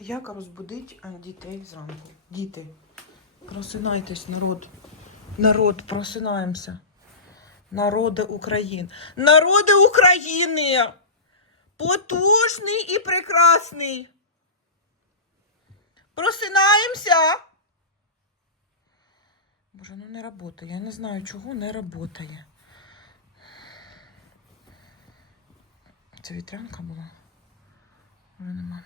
Як розбудить дітей зранку? Діти, просинайтесь, народ. Народ, просинаємося. Народи України. Народи України! Потужний і прекрасний. Просинаємося. Боже, ну не працює. Я не знаю, чого не працює. Це вітрянка була? Вже нема.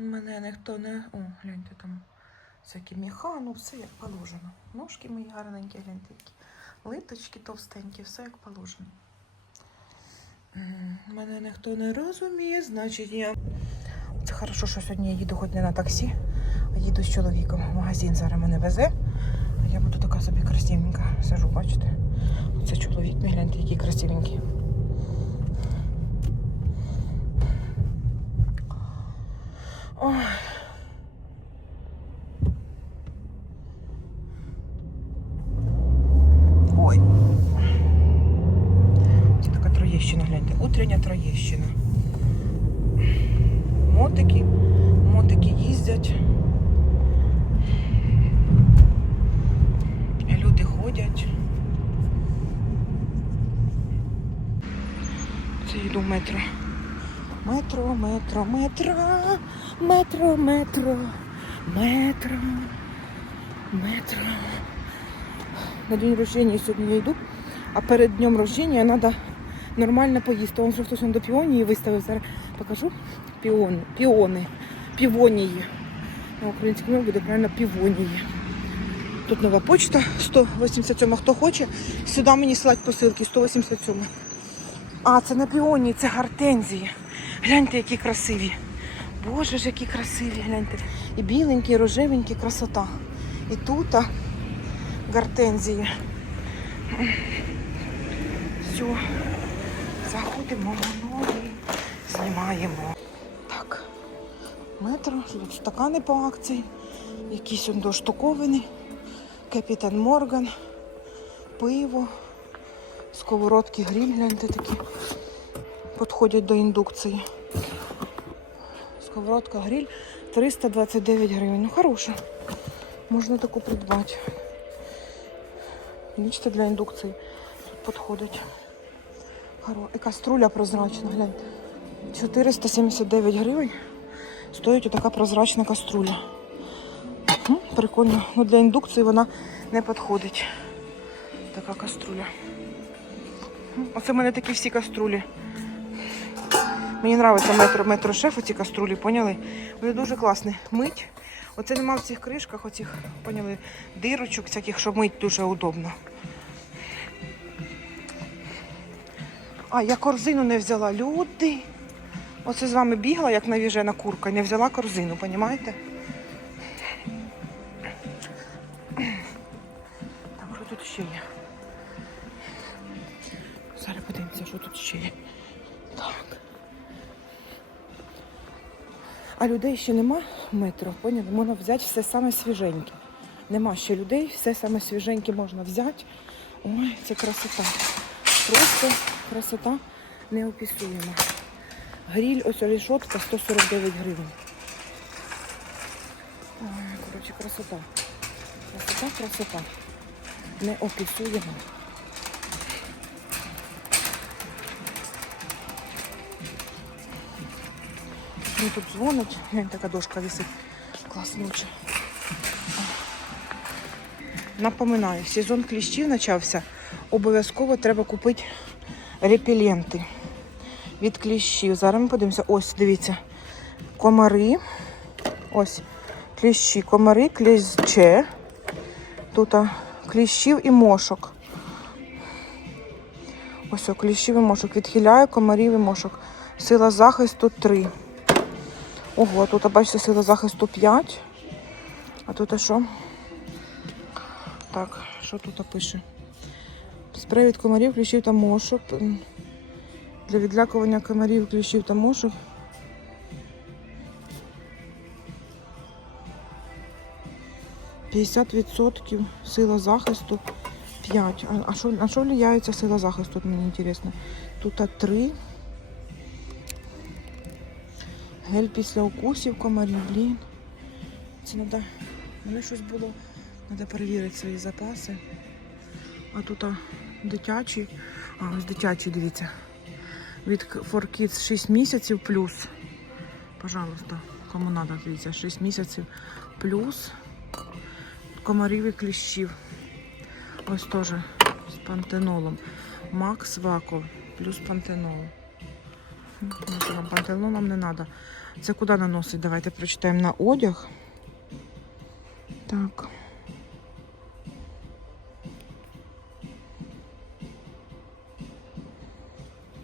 Мене ніхто не. О, гляньте там. Всякі міха, ну все як положено. Ножки мої гарненькі, гляньте які. Литочки товстенькі, все як положено. Мене ніхто не розуміє, значить я. Це хорошо, що сьогодні я їду хоч не на таксі, а їду з чоловіком. Магазин зараз мене везе. А я буду така собі красивенька. Сижу, бачите? Оце чоловік, мій, гляньте, який красивенький. Ой. Це така Троєщина, гляньте. Утрення Троєщина. Мотики, мотики їздять. Люди ходять. Це йду метро. Метро, метро, метро, метро, метро, метро, метро. На день рождения сьогодні я йду, а перед днем рождения треба нормально поїсти. Он вже хтось до піонії виставив. Зараз покажу. Піон, піони, півонії. На українській мові буде правильно півонії. Тут нова почта 187. Хто хоче, сюди мені слать посилки 187. А, це не піонії, це гортензії. Гляньте, які красиві. Боже ж, які красиві, гляньте. І біленькі, і рожевенькі, красота. І тут а, гортензії. Все. Заходимо нові, знімаємо. Так. Метро, стакани по акції, якісь он до штуковини, капітан Морган, пиво, сковородки, гриль, гляньте такі. Підходять до індукції. Сковородка, гриль 329 гривень. Ну, хороша. Можна таку придбати. Бачите, для індукції тут підходить. Хоро- І каструля прозрачна, гляньте. 479 гривень. Стоїть така прозрачна каструля. М, Прикольно. Ну, для індукції вона не підходить. Така каструля. Оце в мене такі всі каструлі. Мені подобається метро, метро шеф, оці каструлі, поняли? Вони дуже класні. Мить. Оце нема в цих кришках, оцих, поняли, дирочок всяких, щоб мить дуже удобно. А, я корзину не взяла. Люди. Оце з вами бігла, як навіжена курка, не взяла корзину, понімаєте? Так, що тут ще є? А людей ще нема метро, поняли? Можна взяти все саме свіженьке. Нема ще людей, все саме свіженьке можна взяти. Ой, це красота. Просто красота неописуєма. Гріль, ось решетка 149 гривень. Ой, коротше, красота. Красота, красота. Неописуєма. Мені тут дзвонить, глянь, така дошка висить. Класнюча. Напоминаю, сезон кліщів почався. Обов'язково треба купити репеленти від кліщів. Зараз ми подивимося. Ось, дивіться. Комари. Ось. Кліщі, комари, кліще. Тут кліщів і мошок. Ось о, кліщів і мошок. Відхиляю комарів і мошок. Сила захисту 3. Ого, тут, а, бачите, сила захисту 5. А тут а що? Так, що тут пише? Спрей від комарів, кліщів та мошок. Для відлякування комарів, кліщів та мошок. П'ятдесят відсотків сила захисту 5. А, а що, на що влияє ця сила захисту, тут мені інтересно. Тут 3. Гель після укусів, комарів, блін. Це треба. Мене щось було. Треба перевірити свої запаси. А тут а, дитячий. А, ось дитячий, дивіться. Від For Kids 6 місяців плюс. Пожалуйста, кому треба, дивіться, 6 місяців плюс комарів і кліщів. Ось теж з пантенолом. Макс Ваков плюс пантенол. Ну, що нам Пантенол нам не треба. Це куди наносить? Давайте прочитаємо на одяг. Так.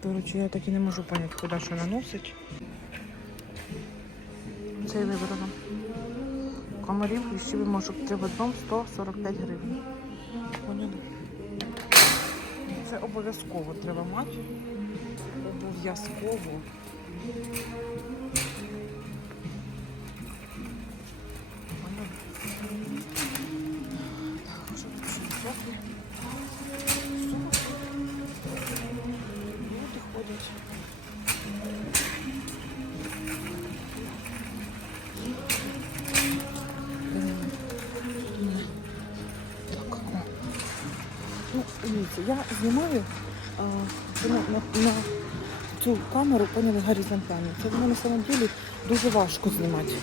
Коротше, я так і не можу зрозуміти, куди що наносить. Цей вибрала. Комарів ви можуть три в одному 145 гривень. Поняли? Це обов'язково треба мати. обов'язково. Я знімаю ну, а, на, на, на цю камеру, поняли, горизонтально. Це воно на самом деле дуже важко знімати.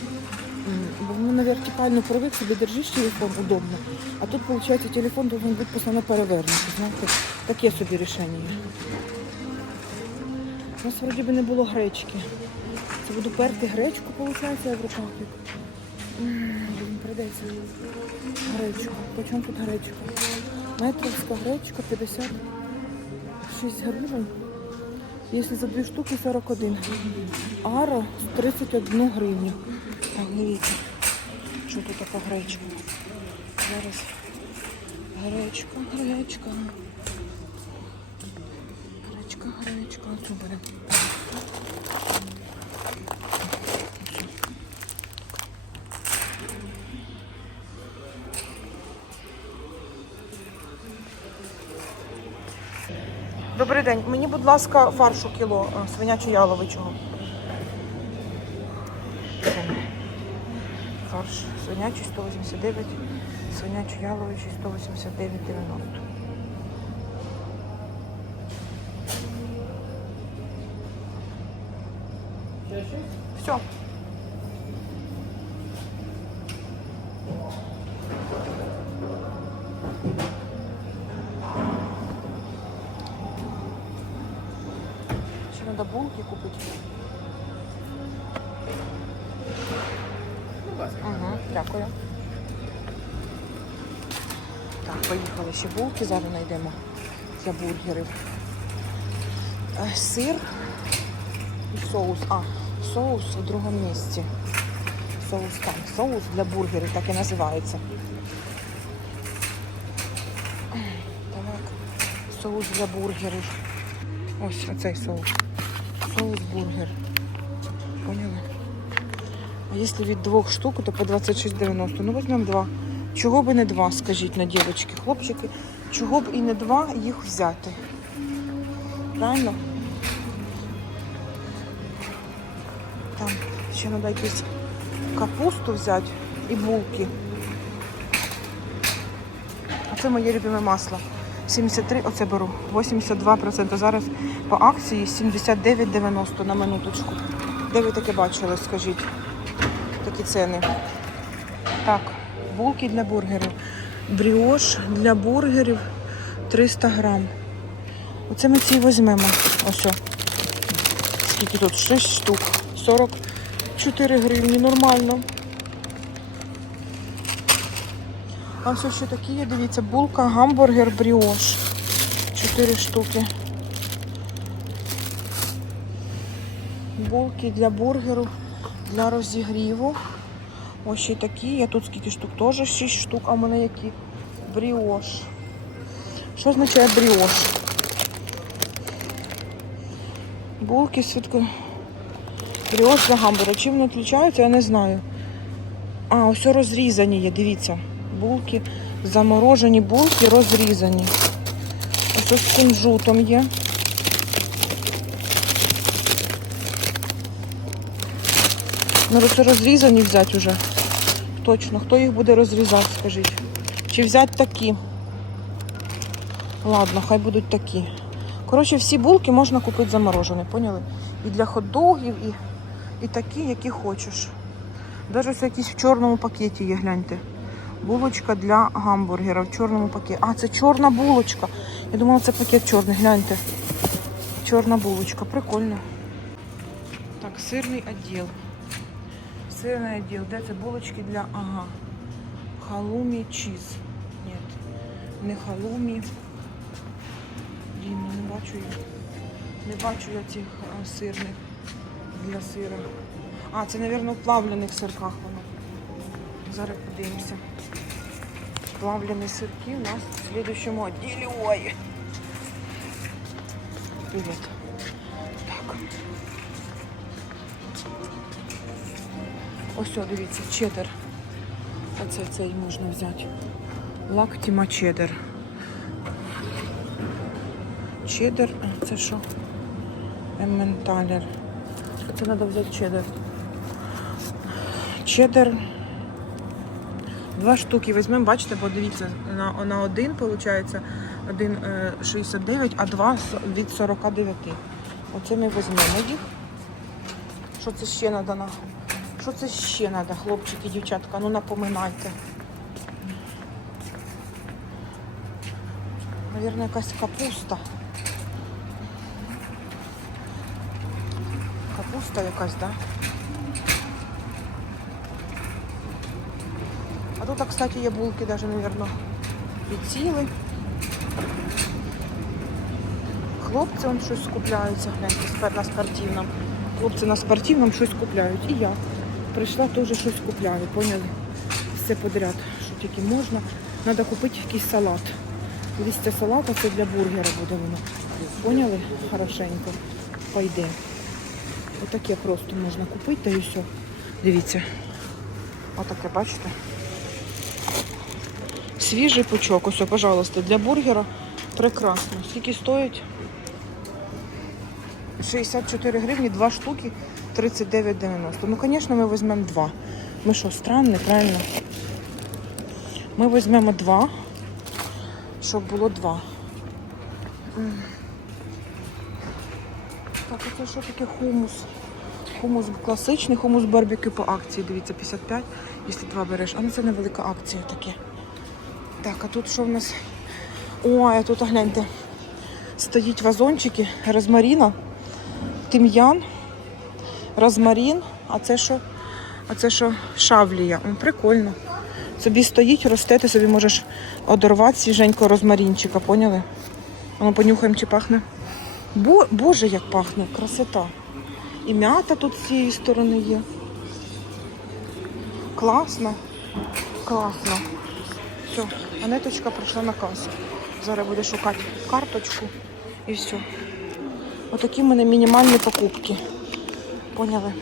Бо воно на вертикальну привик, собі держиш телефон удобно. А тут, виходить, телефон должен бути постійно перевернутий. Знаєте, таке собі рішення. У нас вроді би не було гречки. Це буду перти гречку, виходить, в руках. придеться гречку. По чому тут гречка? Метровська гречка 56 гривень. Якщо за дві штуки 41 гривень. Ара 31 гривню. Так, дивіться, що тут така гречка. Зараз гречка, гречка. Гречка, гречка. Оцю беремо. Добрий день. Мені, будь ласка, фаршу кіло е, свинячо яловичого. Фарш свинячий 189, свинячо яловичий 189,90. Все. Дякую. Так, поїхали ще булки, зараз знайдемо для бургерів. Е, Сир і соус. А, соус в другому місці. Соус там. Соус для бургерів, так і називається. Так, соус для бургерів. Ось оцей соус. Соус бургер. Поняли? Якщо від двох штук, то по 26,90. Ну, візьмемо два. Чого б і не два, скажіть на дівчатки, хлопчики, чого б і не два їх взяти. Правильно? Там ще треба якусь капусту взяти і булки. А це моє любиме масло. 73, оце беру. 82%. Зараз по акції 79,90 на минуточку. Де ви таке бачили, скажіть? Такі ціни. Так, булки для бургерів. Бріош для бургерів 300 грам. Оце ми ці візьмемо. Ось. Скільки тут? 6 штук. 44 гривні. Нормально. А все ще такі є, дивіться, булка, гамбургер, бріош. 4 штуки. Булки для бургеру, для розігріву. Ось ще такі. Я тут скільки штук теж 6 штук, а в мене які? Бріош. Що означає бріош? Булки свідко. Бріош для гамбургера. Чим вони відрізняються, я не знаю. А, ось розрізані є, дивіться. Булки, заморожені булки розрізані. Це з кунжутом є. Може це розрізані взяти вже. Точно. Хто їх буде розрізати, скажіть? Чи взяти такі? Ладно, хай будуть такі. Коротше, всі булки можна купити заморожені, поняли? І для хот-догів, і, і такі, які хочеш. Навіть якісь в чорному пакеті є, гляньте. Булочка для гамбургера в чорному пакеті. А, це чорна булочка. Я думала, це пакет чорний, гляньте. Чорна булочка, прикольно. Так, сирний відділ. Сирний відділ. Де це булочки для. Ага. Халумі чіз. Ні. Не халумі. Дійсно, не бачу я. Не бачу я цих а, сирних для сира. А, це, мабуть, в плавлених сирках воно. Зараз подивимося. Плавлені сирки у нас в слідущому відділі. Ой. Привіт. Так. Ось, о, дивіться, чеддер. Оце цей можна взяти. Лактіма чеддер. Чеддер, а це що? Емменталер. Це треба взяти чеддер. Чеддер. Два штуки візьмемо, бачите, бо дивіться, на, на один, виходить, один е, 69, а два від 49. Оце ми візьмемо їх. Що це ще треба на? Що це ще треба, хлопчики, дівчатка? Ну напоминайте. Навірно, якась капуста. Капуста якась, так? Да? А тут, кстати, є булки даже, наверное, підсіли. Хлопці он щось скупляються, гляньте, на спортивному. Хлопці на спортивному щось купляють. І я прийшла теж щось купляю, поняли? Все подряд, що тільки можна. Треба купити якийсь салат. Листя салата це для бургера буде воно. Поняли? Хорошенько. Пойде. Отаке просто можна купити, та і все. Дивіться. Отаке, бачите? Свіжий пучок, ось, пожалуйста, для бургера прекрасно. Скільки стоїть? 64 гривні, два штуки, 39,90. Ну, звісно, ми візьмемо два. Ми що, странні, правильно? Ми візьмемо два, щоб було два. Так, це що таке хумус? Хумус класичний, хумус барбекю по акції. Дивіться, 55, якщо два береш. А ну це невелика акція таке. Так, а тут що в нас? Ой, а тут гляньте. Стоять вазончики розмаріна, тим'ян, розмарін, а це що? А це що шавлія. М, Прикольно. Собі стоїть, росте, ти собі можеш одорвати свіженького розмарінчика, поняли? Ну понюхаємо, чи пахне. Бо, Боже, як пахне, красота. І м'ята тут з цієї сторони є. Класно. Класно. Все, Анеточка прийшла на касу. Зараз буде шукати карточку і все. Отакі в мене мінімальні покупки. Поняли?